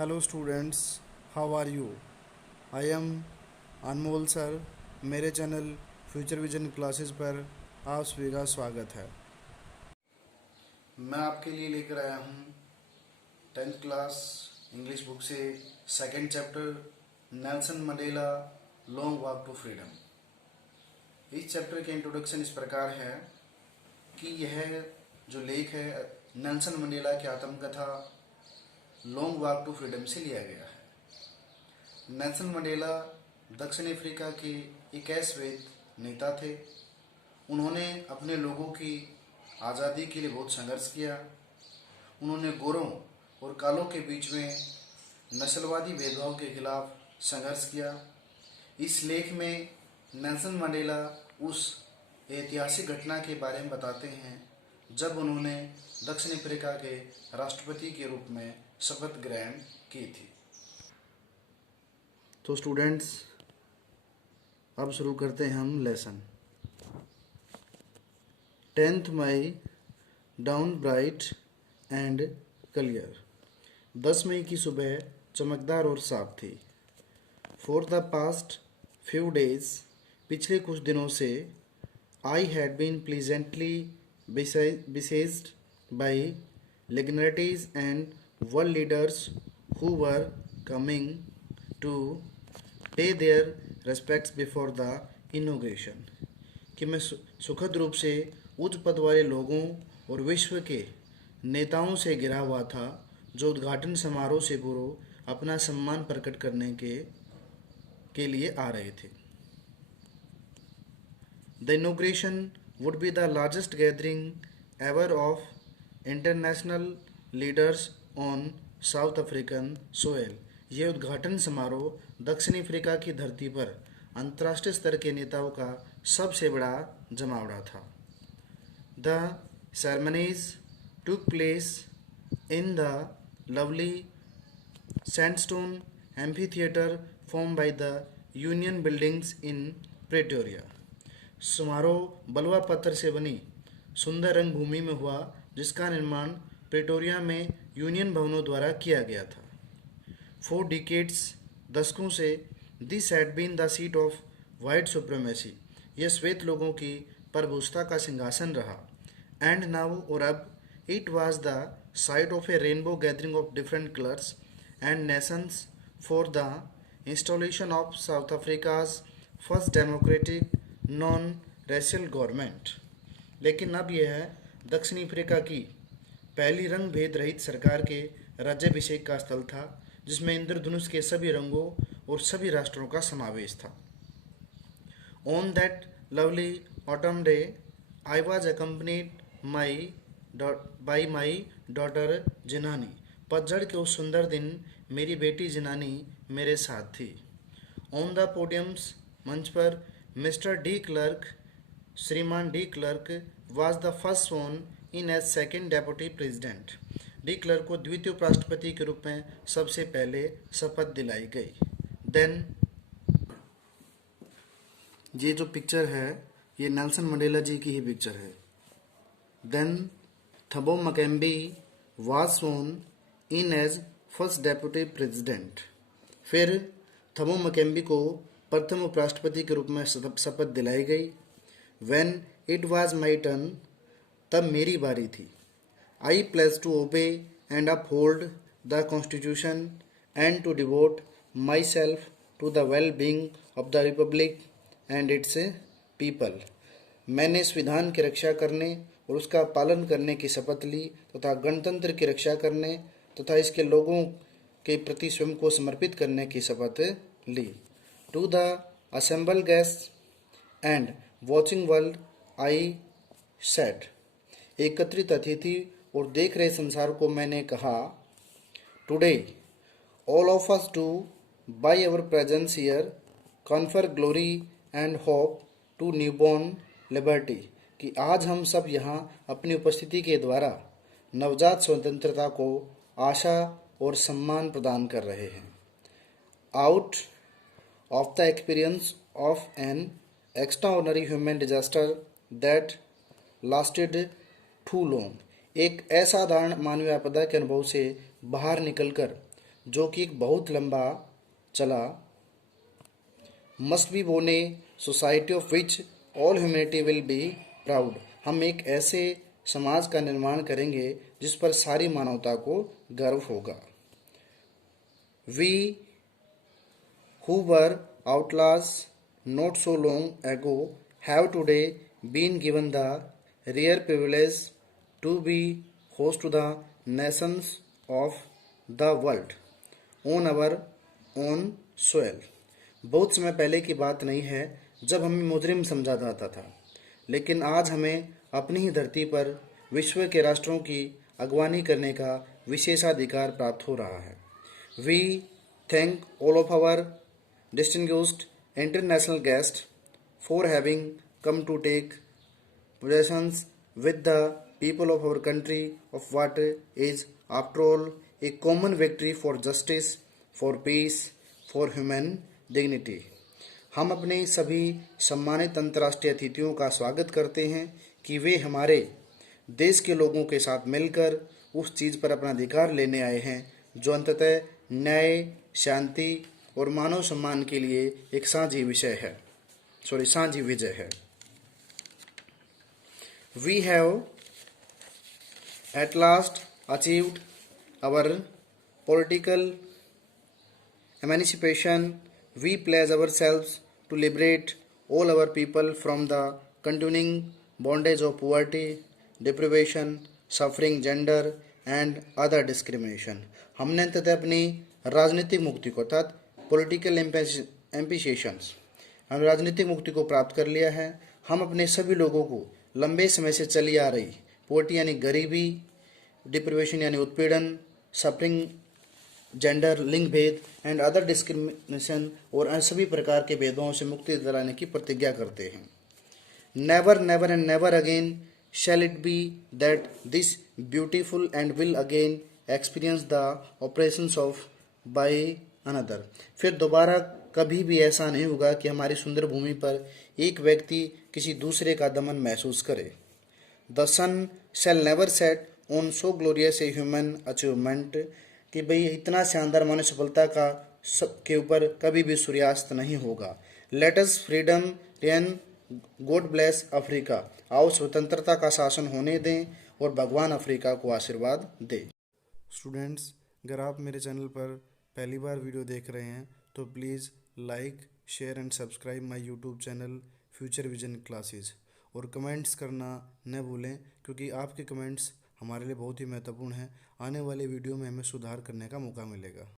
Hello students, how are you? I am Anmol sir. मेरे channel future vision classes पर आप सभी का स्वागत है। मैं आपके लिए लेकर आया हूँ 10th क्लास इंग्लिश बुक से second chapter Nelson Mandela long walk to freedom. इस चैप्टर के इंट्रोडक्शन इस प्रकार है कि यह जो लेख है नेल्सन मंडेला की आत्मकथा लॉन्ग वॉक टू फ्रीडम से लिया गया है। नेल्सन मंडेला दक्षिण अफ्रीका के एक श्वेत नेता थे। उन्होंने अपने लोगों की आज़ादी के लिए बहुत संघर्ष किया। उन्होंने गोरों और कालों के बीच में नस्लवादी भेदभाव के खिलाफ संघर्ष किया। इस लेख में नेल्सन मंडेला उस ऐतिहासिक घटना के बारे में बताते हैं जब उन्होंने दक्षिण अफ्रीका के राष्ट्रपति के रूप में शपथ ग्रहण की थी। तो स्टूडेंट्स, अब शुरू करते हैं हम lesson. 10th May dawned bright and clear. 10 मई की सुबह चमकदार और साफ थी। For the past few days, पिछले कुछ दिनों से, I had been pleasantly besieged by dignitaries and world leaders who were coming to pay their respects before the inauguration। कि मैं सुखद रूप से उच्च पद वाले लोगों और विश्व के नेताओं से घिरा हुआ था जो उद्घाटन समारोह से पूर्व अपना सम्मान प्रकट करने के लिए आ रहे थे। The inauguration would be the largest gathering ever of international leaders on South African soil। यह उद्घाटन समारोह दक्षिण अफ्रीका की धरती पर अंतर्राष्ट्रीय स्तर के नेताओं का सबसे बड़ा जमावड़ा था। The ceremonies took place in the lovely sandstone amphitheater formed by the Union Buildings in Pretoria। समारोह बलुआ पत्थर से बनी सुंदर रंगभूमि में हुआ जिसका निर्माण प्रेटोरिया में यूनियन भवनों द्वारा किया गया था। 4 decades, दशकों से, this had been the seat of white supremacy, यह श्वेत लोगों की प्रभुसत्ता का सिंहासन रहा। एंड नाउ, और अब, it was the site of A rainbow gathering of different colours and Nations for the installation of south Africa's first democratic non racial government. लेकिन अब यह दक्षिण अफ्रीका की पहली रंग भेद रहित सरकार के राज्याभिषेक का स्थल था जिसमें इंद्रधनुष के सभी रंगों और सभी राष्ट्रों का समावेश था। On that lovely autumn day, I was accompanied by my daughter जिनानी। पतझड़ के उस सुंदर दिन मेरी बेटी जिनानी मेरे साथ थी। ऑन द पोडियम्स, मंच पर, मिस्टर डी क्लर्क, श्रीमान de Klerk was the first sworn in as second deputy president. De Klerk को द्वितीय उपराष्ट्रपति के रूप में सबसे पहले शपथ दिलाई गई। देन, ये जो पिक्चर है ये नेल्सन मंडेला जी की ही पिक्चर है। देन थबो मकैम्बी was sworn in as first deputy president. फिर थबो मकैम्बी को प्रथम उपराष्ट्रपति के रूप में शपथ दिलाई गई। When it was my turn, तब मेरी बारी थी। I pledge to obey and uphold the constitution and to devote myself to the well being of the republic and its people. मैंने संविधान की रक्षा करने और उसका पालन करने की शपथ ली तथा गणतंत्र की रक्षा करने तथा इसके लोगों के प्रति स्वयं को समर्पित करने की शपथ ली। To the assembled guests and watching world, I said, एकत्रित अतिथि और देख रहे संसार को मैंने कहा, Today, all of us do, by our presence here, confer glory and hope to newborn liberty। कि आज हम सब यहाँ अपनी उपस्थिति के द्वारा नवजात स्वतंत्रता को आशा और सम्मान प्रदान कर रहे हैं। Out of the experience of an extraordinary human disaster that lasted too long। एक असाधारण मानवीय आपदा के अनुभव से बाहर निकलकर जो कि एक बहुत लंबा चला, must be born a society of which all humanity will be proud. हम एक ऐसे समाज का निर्माण करेंगे जिस पर सारी मानवता को गर्व होगा। We who were outlaws not so long ago have today been given the rare privilege to be host to the nations of the world on our own soil। बहुत समय पहले की बात नहीं है जब हमें मुजरिम समझा जाता था, लेकिन आज हमें अपनी ही धरती पर विश्व के राष्ट्रों की अगवानी करने का विशेषाधिकार प्राप्त हो रहा है। We thank all of our distinguished international guests for having come to take possessions with the people of our country of what is, after all, a common victory for justice, for peace, for human dignity। हम अपने सभी सम्मानित अंतर्राष्ट्रीय अतिथियों का स्वागत करते हैं कि वे हमारे देश के लोगों के साथ मिलकर उस चीज़ पर अपना अधिकार लेने आए हैं जो अंततः न्याय, शांति और मानव सम्मान के लिए एक साझी विजय है। We have at last achieved our political emancipation। We pledge ourselves to liberate all our people from the continuing bondage of poverty, deprivation, suffering, gender and other discrimination। हमने अंततः अपनी राजनीतिक मुक्ति को अर्थात पॉलिटिकल एम्पिशेशंस हम राजनीतिक मुक्ति को प्राप्त कर लिया है। हम अपने सभी लोगों को लंबे समय से चली आ रही पोवर्टी यानी गरीबी, डिप्रिवेशन यानी उत्पीड़न, सफरिंग, जेंडर, लिंग भेद एंड अदर डिस्क्रिमिनेशन और अन्य सभी प्रकार के भेदभावों से मुक्ति दिलाने की प्रतिज्ञा करते हैं। Never never and never again shall it be that this beautiful land will again experience the oppression of by another. फिर दोबारा कभी भी ऐसा नहीं होगा कि हमारी सुंदर भूमि पर एक व्यक्ति किसी दूसरे का दमन महसूस करे। The sun shall never set on so glorious a human achievement कि भाई इतना शानदार मानव सफलता का सबके ऊपर कभी भी सूर्यास्त नहीं होगा। Let us freedom rain, God bless Africa. आओ स्वतंत्रता का शासन होने दें और भगवान अफ्रीका को आशीर्वाद दे। स्टूडेंट्स, अगर आप मेरे चैनल पर पहली बार वीडियो देख रहे हैं तो please like, share and subscribe my YouTube channel future vision classes और कमेंट्स करना न भूलें, क्योंकि आपके कमेंट्स हमारे लिए बहुत ही महत्वपूर्ण हैं। आने वाले वीडियो में हमें सुधार करने का मौका मिलेगा।